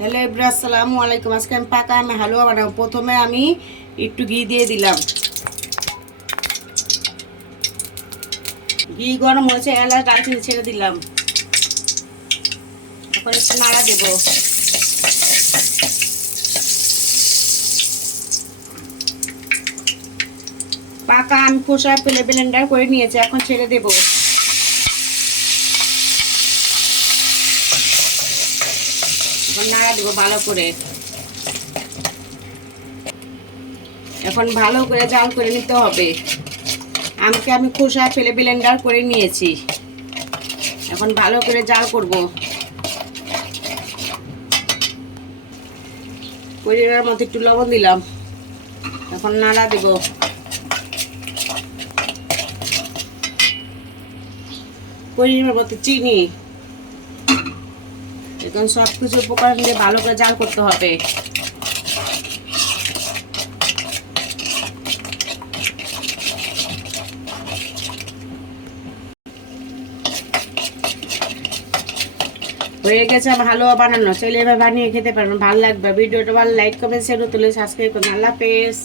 Hello Ibra আসসালামু আলাইকুম। আজকে আমি পাকা আমি হালুয়া বানাবো। প্রথমে আমি একটু ঘি দিয়ে দিলাম। ঘি গরম হয়েছে, এলাচ, দারচিনি ছেড়ে দিলাম। এখন একটু নাড়া দেবো। পাকা আমি খোসা ফেলে ব্লেন্ডার করে নিয়েছি, এখন ছেড়ে দেবো। নাড়া দেবো ভালো করে। এখন ভালো করে জাল করে নিতে হবে। আমকে আমি খোসা ফেলে ব্লেন্ডার করে নিয়েছি। এখন ভালো করে জাল করব। পরিবারের মধ্যে একটু লবণ দিলাম। এখন নাড়া দেব। পরিমাণ মতো চিনি। এখন সব কিছু উপকরণ দিয়ে ভালো করে জাল করতে হবে। হয়ে গেছে হালুয়া বানানো। চাইলে এবার বানিয়ে খেতে পারবেন ভালো লাগবে। ভিডিওটা ভালো লাইক কমেন্ট শেয়ার তুলে সাবস্ক্রাইব করুন। আল্লাহ হাফেজ।